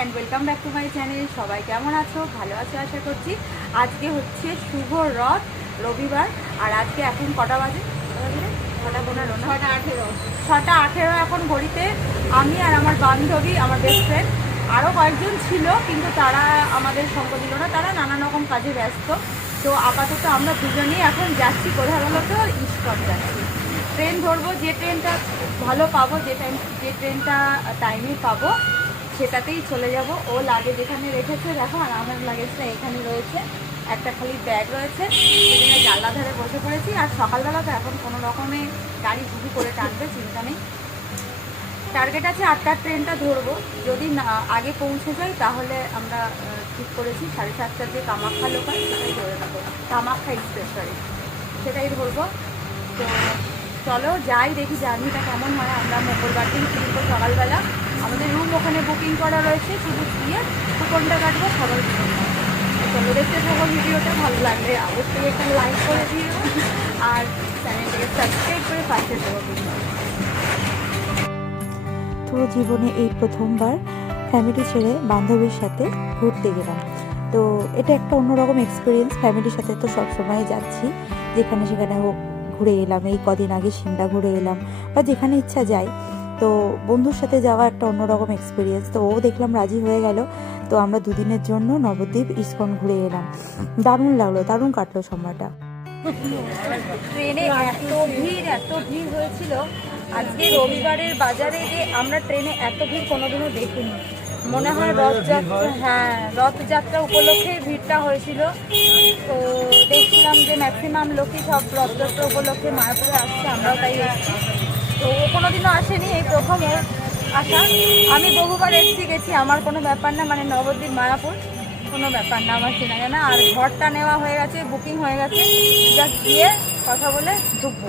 And welcome back to my channel সবাই কেমন আছো? ভালো আছো আশা করছি। আজকে হচ্ছে শুভ রথ রবিবার। আর আজকে এখন কটা বাজে? ছটা পনেরো ছটা আঠেরো। ছটা আঠেরো এখন ঘড়িতে। আমি আর আমার বান্ধবী আমার বেস্ট ফ্রেন্ড আরও কয়েকজন ছিল কিন্তু তারা আমাদের সঙ্গ দিল না। তারা নানান রকম কাজে ব্যস্ত। তো আপাতত আমরা দুজনেই এখন যাচ্ছি কোথায় বলো তো? ইস্কন যাচ্ছি। ট্রেন ধরবো যে ট্রেনটা ভালো পাবো যে টাইম যে ট্রেনটা টাইমে পাবো। সেটাতেই চলে যাব। ও লাগে যেখানে রেখেছে, দেখো, আর আমার লাগেজটা এখানে রয়েছে। একটা খালি ব্যাগ রয়েছে, সেখানে জানলা ধারে বসে পড়েছি। আর সকালবেলা তো এখন কোনো রকমে গাড়ি ঝুঁকি করে টানবে, চিন্তা নেই। টার্গেট আছে আটটার ট্রেনটা ধরবো। যদি না, আগে পৌঁছে যাই, তাহলে আমরা ঠিক করেছি, সাড়ে সাতটার যে কামাখ্যা লোকাল সেটাই ধরে নেব কামাখ্যা এক্সপ্রেস সরি সেটাই ধরবো। তো চলো, যাই, দেখি জার্নিটা কেমন হয়। আমরা মঙ্গলবার দিন ফিরবো সকালবেলা। আমাদের রুম ওখানে বুকিং করা রয়েছে, শুধু গিয়ে কুপনটা কাটবো, সবাই চলো দেখতে থাকো ভিডিওটা ভালো লাগলে অবশ্যই একটা লাইক করে দিও আর চ্যানেলটাকে সাবস্ক্রাইব করে পাশে দেবো জীবনে এই প্রথমবার ফ্যামিলি ছেড়ে বান্ধবীর সাথে ঘুরতে গেলাম। তো এটা একটা অন্যরকম এক্সপিরিয়েন্স ফ্যামিলির সাথে তো সবসময় যাচ্ছি। যেখানে সেখানে হোক ঘুরে এলাম, এই কদিন আগে সিমলা ঘুরে এলাম, বা যেখানে ইচ্ছা যাই তো বন্ধুর সাথে যাওয়া একটা অন্যরকম এক্সপিরিয়েন্স তো ও দেখলাম রাজি হয়ে গেল। তো আমরা দুদিনের জন্য নবদ্বীপ, ইস্কন ঘুরে এলাম। দারুণ লাগল, দারুণ কাটলো সময়টা। ট্রেনে এত ভিড় এত ভিড় হয়েছিল। আজকে রবিবারের বাজারে যে আমরা ট্রেনে এত ভিড় কোনোদিনও দেখিনি। মনে হয় রথযাত্রা হ্যাঁ রথযাত্রা উপলক্ষে ভিড়টা হয়েছিল। তো দেখছিলাম যে ম্যাক্সিমাম লোকই সব রথযাত্রা উপলক্ষে মায়াপুরে আসছে, আমরাও তাই এসেছি। তো ও কোনোদিনও আসেনি এই প্রথম ওর আসা। আমি বহুবার এসেছি, গেছি। আমার কোনো ব্যাপার না মানে নবদ্বীপ, মায়াপুর, কোনো ব্যাপার না, আমার চেনা জানা। আর ঘরটা নেওয়া হয়ে গেছে বুকিং হয়ে গেছে। জাস্ট গিয়ে কথা বলে ঢুকবো।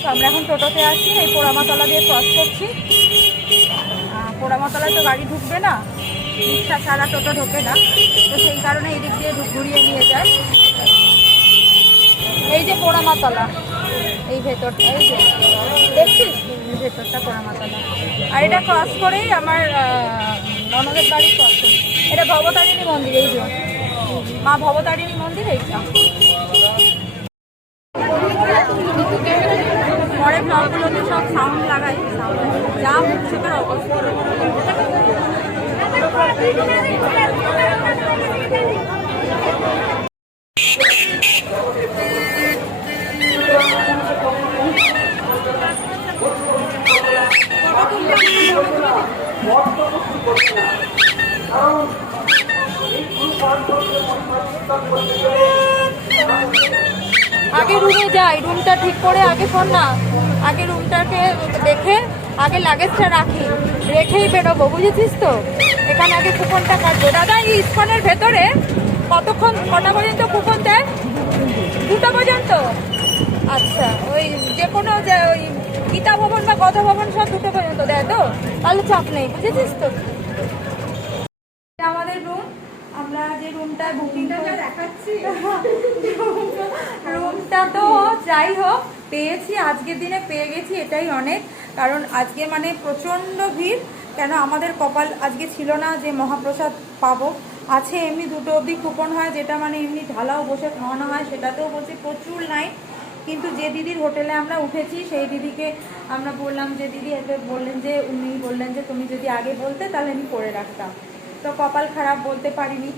তো আমরা এখন টোটোতে আছি, এই পোড়ামাতলা দিয়ে ক্রস করছি। পোড়ামাতলায় তো গাড়ি ঢুকবে না। রিক্সা ছাড়া টোটো ঢোকে না। তো সেই কারণে এই দিক দিয়ে ঘুরিয়ে নিয়ে যায় এই যে পোড়ামাতলা। এই ভেতরটা, এই দেখছিস? ভেতরটা পোড়ামাতলা আর এটা ক্রস করেই আমার ননদের বাড়ি ক্রস করি এটা ভবতারিণী মন্দির, এই যে। মা ভবতারিণী মন্দির এইটা আগে রুমে যাই, রুমটা ঠিক করে আগে শোন না। আগে রুমটাকে দেখে, আগে লাগেজটা রাখি, রেখেই বেরোবো, বুঝেছিস তো? এখানে আগে কুপনটা কাটবো। দাদা, এই ইস্কনের ভেতরে কতক্ষণ, কটা পর্যন্ত কুপন দেয়? দুটো পর্যন্ত? আচ্ছা ওই যে কোনো যে ওই গীতা ভবন বা গত ভবন সব দুটো পর্যন্ত দেয় তো? তাহলে চাপ নেই, বুঝেছিস তো এটা আমাদের রুম আমরা যে রুমটা তো যাই হোক, পেয়েছি, আজকের দিনে পেয়ে গেছি, এটাই অনেক। কারণ আজকে মানে প্রচণ্ড ভিড়। কেন আমাদের কপাল আজকে ছিল না যে মহাপ্রসাদ পাবো। আছে এমনি দুটো অবধি কুপন হয়, যেটা মানে এমনি ঢালাও বসে খাওয়ানো হয়, সেটাতেও বলছি প্রচুর নাই কিন্তু যে দিদির হোটেলে আমরা উঠেছি, সেই দিদিকে আমরা বললাম যে, দিদি, এতে বললেন যে, উনি বললেন যে, তুমি যদি আগে বলতে, তাহলে আমি করে রাখতাম। তো কপাল খারাপ বলতে পারিনি।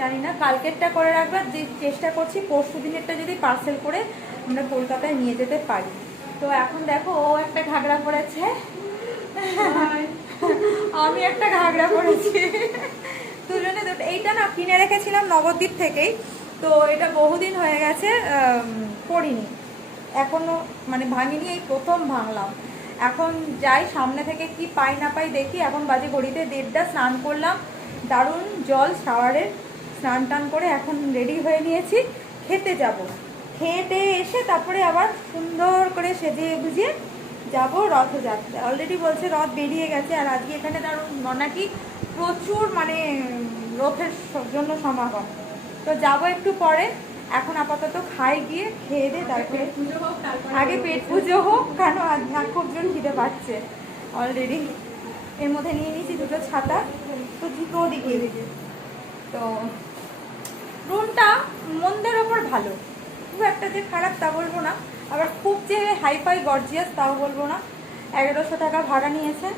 জানি না কালকেরটা করে রাখবার চেষ্টা করছি পরশু দিনেরটা যদি পার্সেল করে আমরা কলকাতায় নিয়ে যেতে পারি। তো এখন দেখো, ও একটা ঘাগরা পরেছে। আমি একটা ঘাগরা পরেছি। দুজনে দুটো, এইটা না কিনে রেখেছিলাম নবদ্বীপ থেকেই, তো এটা বহুদিন হয়ে গেছে পড়িনি। পরিনি এখনও মানে ভাঙিনি, এই প্রথম ভাঙলাম। এখন যাই, সামনে থেকে কি পাই না পাই দেখি, এখন বাজে ঘড়িতে দেড়টা, স্নান করলাম। দারুণ জল শাওয়ারের স্নান টান করে এখন রেডি হয়ে নিয়েছি খেতে যাব। টেয়ে এসে তারপরে আবার সুন্দর করে সেজে বুঝিয়ে যাব রথযাত্রা। অলরেডি বলছে রথ বেরিয়ে গেছে আর আজকে এখানে দারুণ নাকি প্রচুর মানে রথের জন্য সমাগম। তো যাব একটু পরে এখন আপাতত খাই গিয়ে খেয়ে দিয়ে তারপরে আগে পেট পুজো হোক কেন আজ না খুব জন খিদে পাচ্ছে। অলরেডি এর মধ্যে নিয়ে নিয়েছি দুটো ছাতা। তো তো জুতো দিকে তো রুমটা মন্দের ওপর ভালো। খুব একটা যে খারাপ তা বলব না। আবার খুব যে হাইফাই গর্জিয়াস তাও বলব না। এগারোশো টাকা ভাড়া নিয়েছে।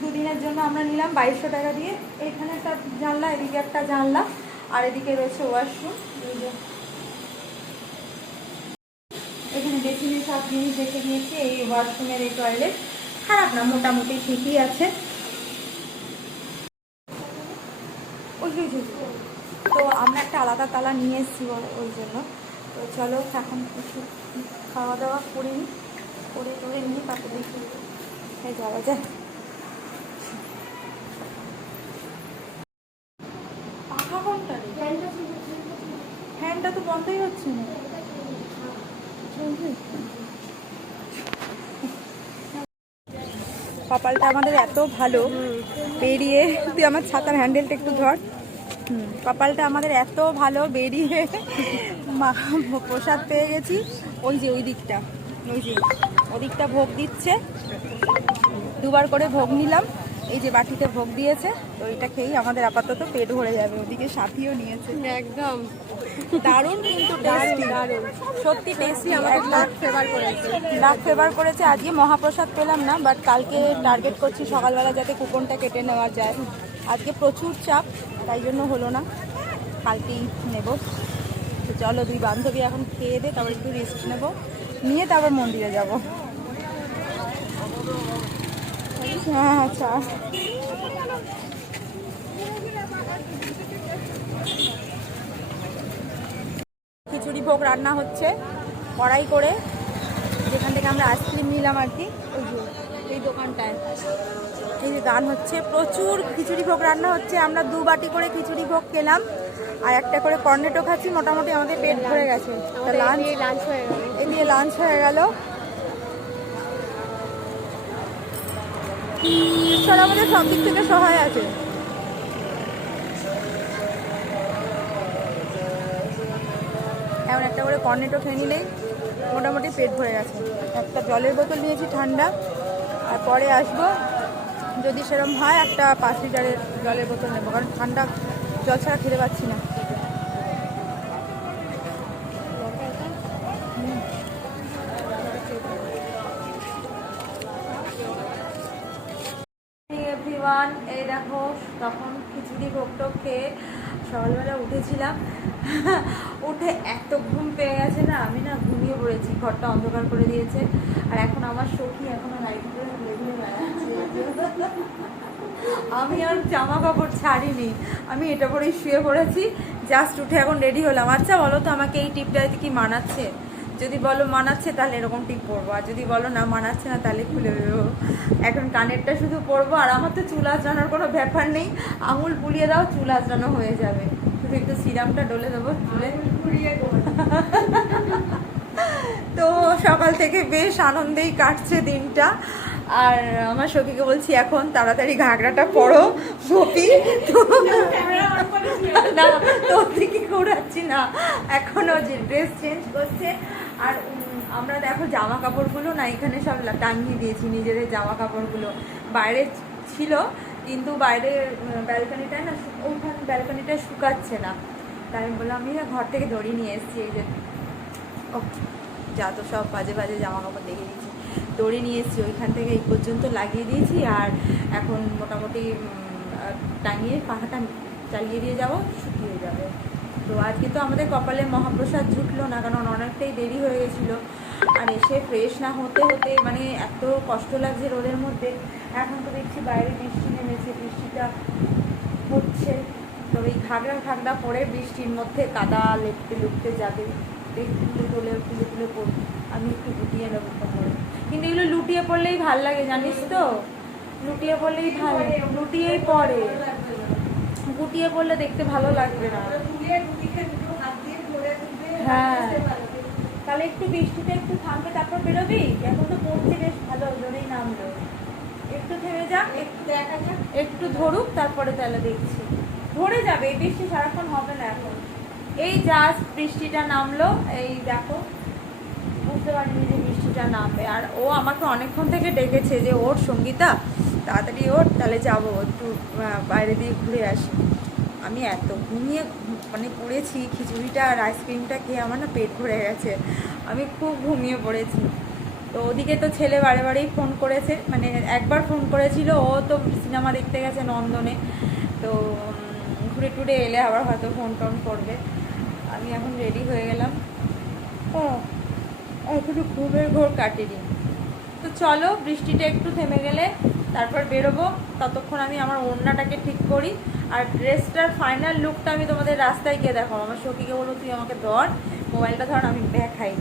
দুদিনের জন্য আমরা নিলাম বাইশশো টাকা দিয়ে। এইখানে একটা জানলা, এদিকে একটা জানলা, আর এদিকে রয়েছে ওয়াশরুম এখানে বেসিনের সব জিনিস দেখে নিয়েছি, এই ওয়াশরুমের এই টয়লেট খারাপ না, মোটামুটি ঠিকই আছে। ওই আমরা একটা আলাদা তালা নিয়ে এসেছি ওই জন্য। তো চলো, এখন কিছু খাওয়া দাওয়া করে নিই করে করে নিই তারপর দেখি যাওয়া যায়। কোনটা রে? ফ্যানটা তো বন্ধই হচ্ছে না। কপালটা আমাদের এত ভালো। বেরিয়ে তুই আমার ছাতার হ্যান্ডেলটা একটু ধর। কপালটা আমাদের এত ভালো বেরিয়ে মা প্রসাদ পেয়ে গেছি। ওই যে ওই দিকটা ওই যে ওদিকটা ভোগ দিচ্ছে। দুবার করে ভোগ নিলাম এই যে বাটিতে ভোগ দিয়েছে তো এটা খেয়েই আমাদের আপাতত পেট ভরে যাবে ওদিকে সাথীও নিয়েছে। একদম। দারুণ কিন্তু টেস্টি সত্যি টেস্টি আমাকে লাখ ফেভার করেছে। লাখ ফেভার করেছে আজকে মহাপ্রসাদ পেলাম না বাট কালকে টার্গেট করছি সকালবেলা যাতে কুপনটা কেটে নেওয়া যায়। আজকে প্রচুর চাপ তাই জন্য হলো না। কালকেই নেব। তো চলো দুই বান্ধবী এখন খেয়ে দে, তারপর একটু রেস্ট নেব। নিয়ে তারপর মন্দিরে যাব। হ্যাঁ আচ্ছা। খিচুড়ি ভোগ রান্না হচ্ছে, কড়াই করে। যেখান থেকে আমরা আইসক্রিম নিলাম আর কি, ওই এই দোকানটায়। এই যে গান হচ্ছে প্রচুর খিচুড়ি ভোগ রান্না হচ্ছে আমরা দু বাটি করে খিচুড়ি ভোগ খেলাম আর একটা করে কর্নেটো খাচ্ছি মোটামুটি আমাদের পেট ভরে গেছে। তা লাঞ্চ লাঞ্চ হয়ে গেল। এই দিয়ে লাঞ্চ হয়ে গেল। ঈশ্বর আমাদের সব দিক থেকে সহায় আছে। এমন একটা করে কর্নেটো খেয়ে নিলেই মোটামুটি পেট ভরে গেছে। একটা জলের বোতল নিয়েছি ঠান্ডা আর পরে আসব যদি সেরকম হয়, একটা পাঁচ লিটারের জলের বোতল নেব, কারণ ঠান্ডা জল ছাড়া খেতে পাচ্ছি না। এভরিওয়ান এই দেখো, তখন খিচুড়ি ভোগটো খেয়ে সকালবেলা উঠেছিলাম। উঠে এত ঘুম পেয়ে গেছে না, আমি না ঘুমিয়ে পড়েছি, ঘরটা অন্ধকার করে দিয়েছে। আর এখন আমার সখী এখনও লাইট করে ঘুরে বেড়াচ্ছে আমি আর জামা কাপড় ছাড়িনি। আমি এটা পরেই শুয়ে পড়েছি। জাস্ট উঠে এখন রেডি হলাম। আচ্ছা বলো তো আমাকে এই টিপটা কি মানাচ্ছে? যদি বলো মানাচ্ছে তাহলে এরকম টিপ পরবো। আর যদি বলো না মানাচ্ছে না তাহলে খুলে দেবো। এখন কানেরটা শুধু পরবো আর আমার তো চুল আঁচড়ানোর কোনো ব্যাপার নেই। আঙুল পুলিয়ে দাও চুল আঁচড়ানো হয়ে যাবে। শুধু একটু সিরামটা ডলে দেবো চুলে। তো সকাল থেকে বেশ আনন্দেই কাটছে দিনটা। আর আমার সখীকে বলছি, এখন তাড়াতাড়ি ঘাগরাটা পরো, গোপি। না তোর দিকে ঘোরাচ্ছি না। এখনও যে ড্রেস চেঞ্জ করছে। আর আমরা দেখো জামা কাপড়গুলো না, এখানে সব টাঙিয়ে দিয়েছি নিজেদের জামা কাপড়গুলো বাইরে ছিল, কিন্তু বাইরে ব্যালকনিটায় না ওখানে ব্যালকনিটা শুকাচ্ছে না। তাই আমি বললাম, আমি ঘর থেকে দড়ি নিয়ে এসেছি, এই যে। ও যা তো সব বাজে বাজে জামা কাপড় দেখে দিয়েছি দড়ি নিয়ে এসেছি, ওইখান থেকে এই পর্যন্ত লাগিয়ে দিয়েছি আর এখন মোটামুটি টাঙিয়ে পাখাটা চালিয়ে দিয়ে যাব, শুকিয়ে যাবে। তো আজকে তো আমাদের কপালে মহাপ্রসাদ জুটলো না, কারণ অনেকটাই দেরি হয়ে গেছিল। আর এসে ফ্রেশ না হতে হতে মানে এত কষ্ট লাগছে রোদের মধ্যে। এখন তো দেখছি বাইরে বৃষ্টি নেমেছে, বৃষ্টিটা হচ্ছে। তো এই ঘাগড়া ঘাগড়া পরে বৃষ্টির মধ্যে কাদা লেপতে লুপতে যাবে। এই তুলে তুলে তুলে পড়ব। আমি একটু গুটিয়ে নেব কিন্তু এগুলো লুটিয়ে পড়লেই ভালো লাগে, জানিস তো? লুটিয়ে পড়লেই ভালো, লুটিয়েই পড়ে। গুটিয়ে পড়লে দেখতে ভালো লাগবে না। হ্যাঁ। তাহলে একটু বৃষ্টিটা একটু থামবে তারপর বেরোবি? এখন তো পড়ছে বেশ ভালো জোরেই নামলো। একটু থেমে যাক, একটু দেখা যাক একটু ধরুক, তারপরে তাহলে দেখছি। ধরে যাবে, এই বৃষ্টি সারাক্ষণ হবে না এখন। এই জাস্ট বৃষ্টিটা নামলো, এই দেখো, বুঝতে পারিনি বৃষ্টিটা নামবে। আর ও আমাকে অনেকক্ষণ থেকে ডেকেছে যে ওর সঙ্গীতা, তাড়াতাড়ি ওর তাহলে যাব একটু বাইরে দিয়ে ঘুরে আসি। আমি এত ঘুমিয়ে মানে পড়েছি, খিচুড়িটা আর আইসক্রিমটা খেয়ে আমার না পেট ভরে গেছে। আমি খুব ঘুমিয়ে পড়েছি। তো ওদিকে তো ছেলে বারে বারেই ফোন করেছে মানে একবার ফোন করেছিল, ও তো সিনেমা দেখতে গেছে নন্দনে। তো ঘুরে টুরে এলে আবার হয়তো ফোন টোন করবে। আমি এখন রেডি হয়ে গেলাম। ও এখনও ঘুমের ঘোর কাটেনি। তো চলো, বৃষ্টিটা একটু থেমে গেলে তারপর বেরোবো। ততক্ষণ আমি আমার ওড়নাটাকে ঠিক করি। আর ড্রেসটার ফাইনাল লুকটা আমি তোমাদের রাস্তায় গিয়ে দেখাবো। আমার সখীকে বলো তুই আমাকে ধর। মোবাইলটা ধর, আমি দেখাই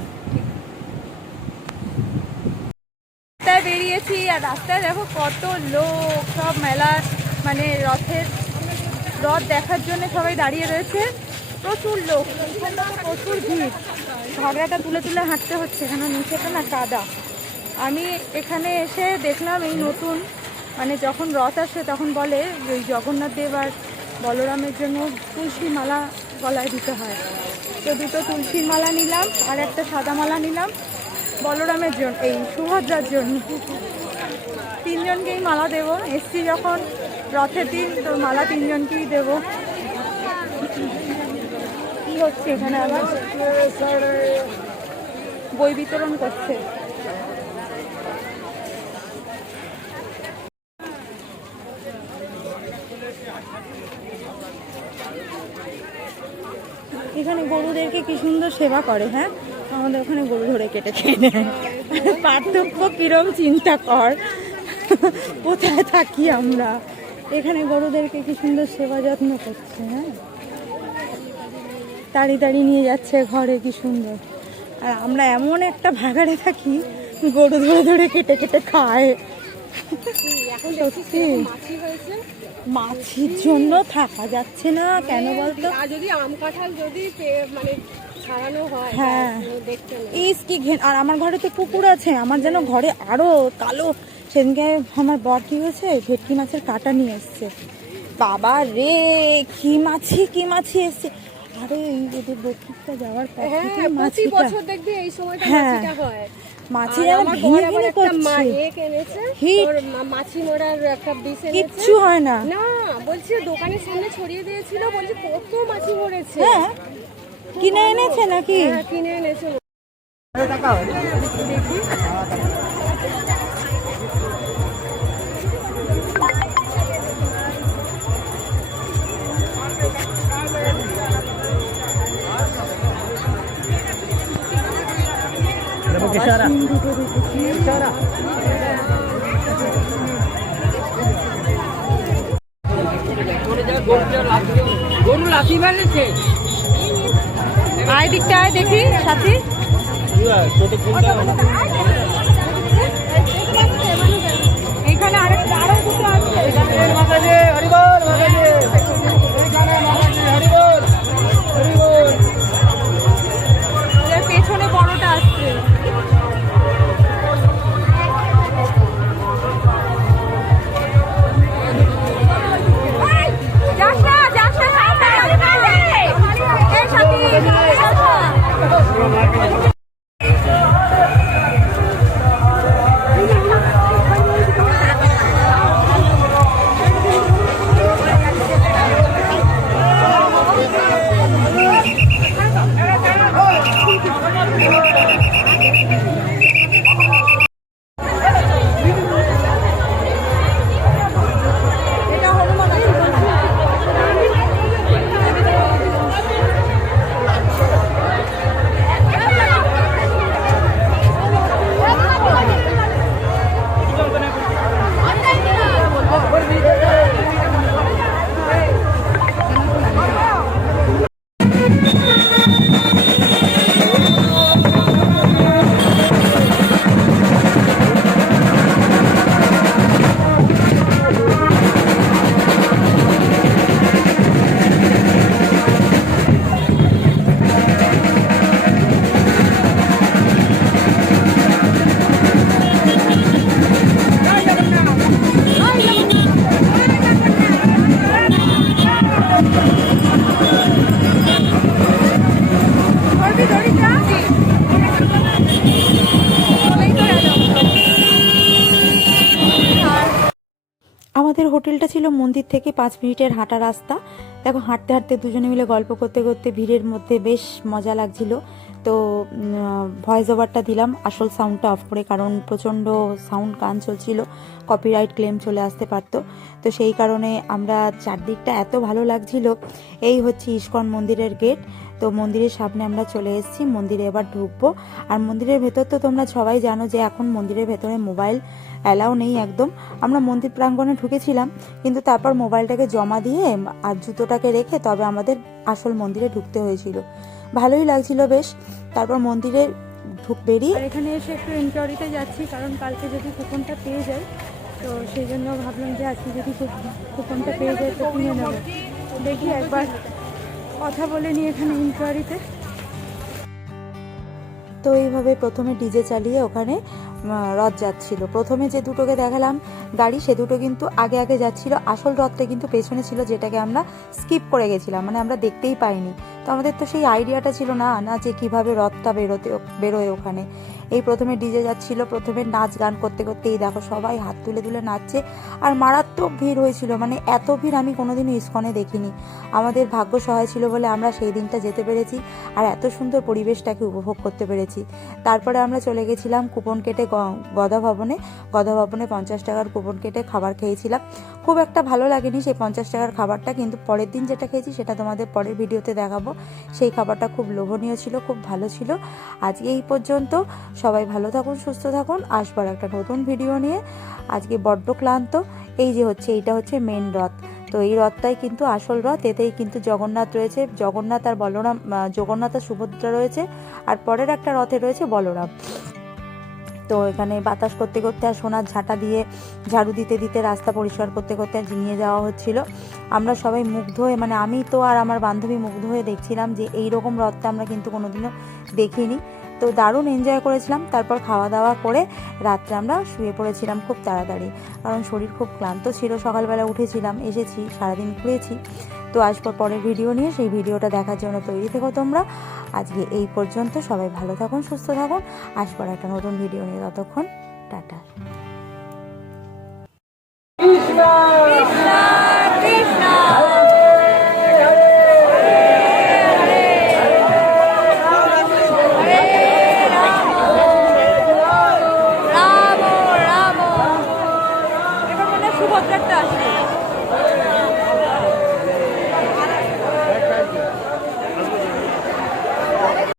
রাস্তায় বেরিয়েছি, আর রাস্তায় দেখো কত লোক, সব মেলার মানে রথের রথ দেখার জন্য সবাই দাঁড়িয়ে রয়েছে। প্রচুর লোক, প্রচুর ভিড়। ঝগড়াটা তুলে তুলে হাঁটতে হচ্ছে এখানে নিচেটা না কাদা। আমি এখানে এসে দেখলাম এই নতুন মানে যখন রথ আসে তখন বলে ওই জগন্নাথ দেব আর বলরামের জন্য তুলসী মালা গলায় দিতে হয়। তো দুটো তুলসীর মালা নিলাম আর একটা সাদা মালা নিলাম বলরামের জন্য, এই সুভদ্রার জন্য। তিনজনকেই মালা দেবো। এসছি যখন রথের দিন, তো মালা তিনজনকেই দেবো। হচ্ছে এখানে আবার। বই বিতরণ করছে। এখানে গরুদেরকে কি সুন্দর সেবা করে হ্যাঁ? আমাদের ওখানে গরু ধরে কেটে খেয়ে নেয়। পার্থক্য কিরম চিন্তা কর। কোথায় থাকি আমরা? এখানে গরুদেরকে কি সুন্দর সেবা যত্ন করছে হ্যাঁ? তাড়ি তাড়ি নিয়ে যাচ্ছে ঘরে কি সুন্দর। আর আমরা এমন একটা ভাগাড়ে থাকি গরু ধরে ধরে কেটে কেটে খায়। সত্যি। মাছির জন্য থাকা যাচ্ছে না কেন বলতো? যদি আম কাঁঠাল যদি মানে হ্যাঁ। তাহলে ইস কি ঘেন আর আমার ঘরে তো কুকুর আছে আমার যেন ঘরে আরও কালো। সেদিনকে আমার বর কি হয়েছে ভেটকি মাছের কাটা নিয়ে এসছে। বাবা রে কি মাছি কি মাছি এসছে। আরে এই এদের যাওয়ার পর হ্যাঁ থেকে মাছিটা বছর দেখবি এই সময়টা হ্যাঁ। মাছিটা হয়। মাছি আর আমার একটা মা মাছি মোড়ার একটা বিষ এনেছে। কিচ্ছু হয় না। না বলছি দোকানের সামনে ছড়িয়ে দিয়েছিল বলছি কত মাছি মরেছে। হ্যাঁ কিনে এনেছে নাকি? হ্যাঁ কিনে এনেছে। গরু লাথি মারলেছে? আয় দিকটা আয় দেখি সাথী। এইখানে আরেকটা আরও দুটো আছে। হোটেলটা ছিল মন্দির থেকে পাঁচ মিনিটের হাঁটা রাস্তা। দেখো, হাঁটতে হাঁটতে দুজনে মিলে গল্প করতে করতে ভিড়ের মধ্যে বেশ মজা লাগছিল। তো ভয়েস ওভারটা দিলাম, আসল সাউন্ডটা অফ করে, কারণ প্রচণ্ড সাউন্ড কান চলছিল কপিরাইট ক্লেম চলে আসতে পারতো। তো সেই কারণে আমরা চারদিকটা এত ভালো লাগছিল। এই হচ্ছে ইস্কন মন্দিরের গেট তো মন্দিরের সামনে আমরা চলে এসেছি, মন্দিরে এবার ঢুকবো। আর মন্দিরের ভেতর তো তোমরা সবাই জানো যে এখন মন্দিরের ভেতরে মোবাইল অ্যালাউ নেই একদম। আমরা মন্দির প্রাঙ্গণে ঢুকেছিলাম কিন্তু তারপর মোবাইলটাকে জমা দিয়ে আর জুতোটাকে রেখে তবে আমাদের আসল মন্দিরে ঢুকতে হয়েছিল। ভালোই লাগছিল বেশ। তারপর মন্দিরে ঢুক বেরিয়ে এখানে এসে একটু এনকোয়ারিতে যাচ্ছি কারণ কালকে যদি কুপনটা পেয়ে যাই তো সেই জন্য ভাবলাম যে আজকে যদি কুপনটা পেয়ে যাই তো কিনে নেব। দেখি একবার কথা বলে নিই এখানে ইনকোয়ারিতে তো এইভাবে প্রথমে ডিজে চালিয়ে ওখানে রথ যাচ্ছিল। প্রথমে যে দুটোকে দেখালাম গাড়ি, সে দুটো কিন্তু আগে আগে যাচ্ছিল। আসল রথটা কিন্তু পেছনে ছিল, যেটাকে আমরা স্কিপ করে গেছিলাম মানে আমরা দেখতেই পাইনি। তো আমাদের তো সেই আইডিয়াটা ছিল না না যে কীভাবে রথটা বেরোতে, বেরোয় ওখানে। এই প্রথমে ডিজে যাচ্ছিল, প্রথমে নাচ গান করতে করতেই দেখো সবাই হাত তুলে তুলে নাচছে। আর মারাত্মক ভিড় হয়েছিল মানে এত ভিড় আমি কোনোদিনও ইস্কনে দেখিনি। আমাদের ভাগ্য সহায় ছিল বলে আমরা সেই দিনটা যেতে পেরেছি আর এত সুন্দর পরিবেশটাকে উপভোগ করতে পেরেছি। তারপরে আমরা চলে গেছিলাম কুপন কেটে গদা ভবনে। গদা ভবনে পঞ্চাশ টাকার কুপন কেটে খাবার খেয়েছিলাম। খুব একটা ভালো লাগেনি সেই পঞ্চাশ টাকার খাবারটা, কিন্তু পরের দিন যেটা খেয়েছি সেটা তোমাদের পরের ভিডিওতে দেখাবো। সেই খাবারটা খুব লোভনীয় ছিল, খুব ভালো ছিল। আজকে এই পর্যন্ত। সবাই ভালো থাকুন, সুস্থ থাকুন। আসবার একটা নতুন ভিডিও নিয়ে। আজকে বড্ড ক্লান্ত। এই যে হচ্ছে, এইটা হচ্ছে মেন রথ। তো এই রথটাই কিন্তু আসল রথ, এতেই কিন্তু জগন্নাথ রয়েছে। জগন্নাথ আর বলরাম জগন্নাথ আর সুভদ্রা রয়েছে, আর পরের একটা রথে রয়েছে বলরাম। তো এখানে বাতাস করতে করতে আর সোনার ঝাঁটা দিয়ে ঝাড়ু দিতে দিতে রাস্তা পরিষ্কার করতে করতে আর নিয়ে যাওয়া হচ্ছিল। আমরা সবাই মুগ্ধ হয়ে মানে আমি তো আর আমার বান্ধবী মুগ্ধ হয়ে দেখছিলাম যে এই রকম রথটা আমরা কিন্তু কোনোদিনও দেখিনি। তো দারুণ এনজয় করেছিলাম। তারপর খাওয়া দাওয়া করে রাত্রে আমরা শুয়ে পড়েছিলাম খুব তাড়াতাড়ি। কারণ শরীর খুব ক্লান্ত ছিল, সকালবেলা উঠেছিলাম, এসেছি, সারাদিন ঘুরেছি। তো আসবার পরের ভিডিও নিয়ে সেই ভিডিওটা দেখার জন্য তৈরি থেকো তোমরা। আজকে এই পর্যন্ত সবাই ভালো থাকুন, সুস্থ থাকুন। আসবার একটা নতুন ভিডিও নিয়ে ততক্ষণ, টাটা।